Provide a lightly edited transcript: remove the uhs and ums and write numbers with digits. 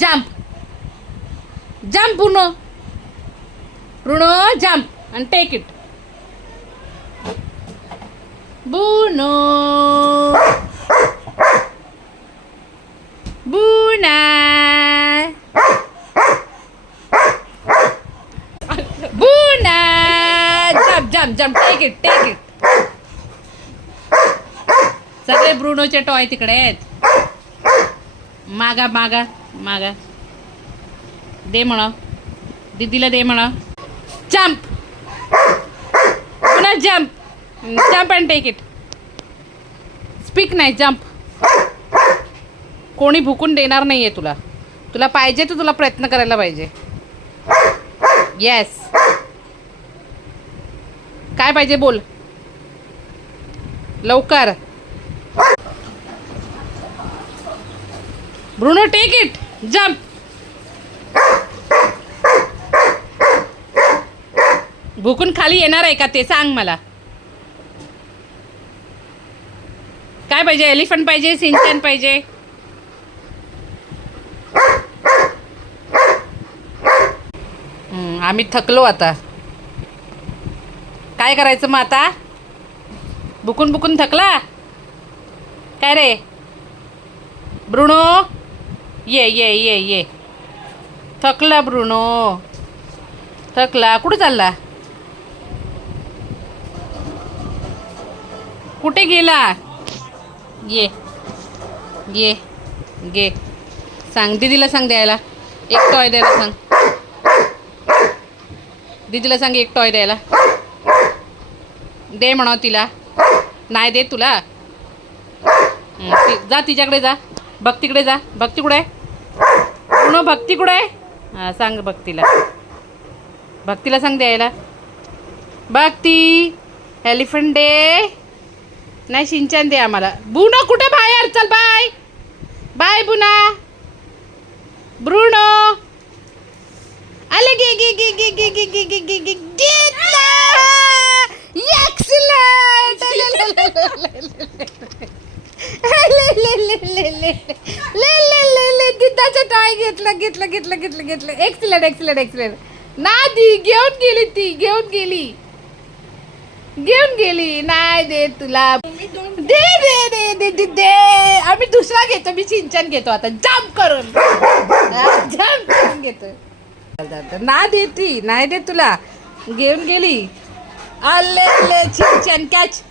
Jump. Jump, Bruno. Bruno, jump and take it. Bruno. Buna. Buna. Jump. Take it. सगळे ब्रुनोचे toy तिकडे आहेत. मागा दे म्हणा, दीदीला दे म्हणा. जम्प, पुन्हा jump and take it. Speak नाही, जम्प. कोणी भुकून देणार नाहीये तुला. तुला पाहिजे तर तुला प्रयत्न करायला पाहिजे. येस, काय पाहिजे बोल लवकर. Bruno, take it. जम्प. भुकून खाली येणार आहे का ते सांग मला. काय पाहिजे? एलिफंट पाहिजे, सिंचन पाहिजे? आम्ही थकलो आता. काय करायचं मग आता? भुकून थकला काय रे ब्रुनो? ये. थकला ब्रुनो, थकला. कुठे चालला? कुठे गेला? ये गे. सांग दीदीला, सांग द्यायला एक टॉय द्यायला सांग. दीदीला सांग एक टॉय द्यायला. दे म्हणा तिला. नाही देत तुला. जा तिच्याकडे जा. भक्तीकडे जा. भक्ती कुठे आहे? पुन्हा भक्ती कुठे आहे? हां, सांग भक्तीला सांग द्यायला. भक्ती, एलिफंट दे. नाही, सिंचन दे आम्हाला. बुनो कुठे? बाहेर चल. बाय बुना. ब्रुनो आले. गे दिदाचा टॉय घेतलं. एक्सलेंट. नादी घेऊन गेली. नाही दे तुला. दे. आम्ही दुसरा घेतो. मी सिंचन घेतो आता. जम्प करून घेतो. नाही दे तुला. घेऊन गेली. आले सिंचन. कॅच.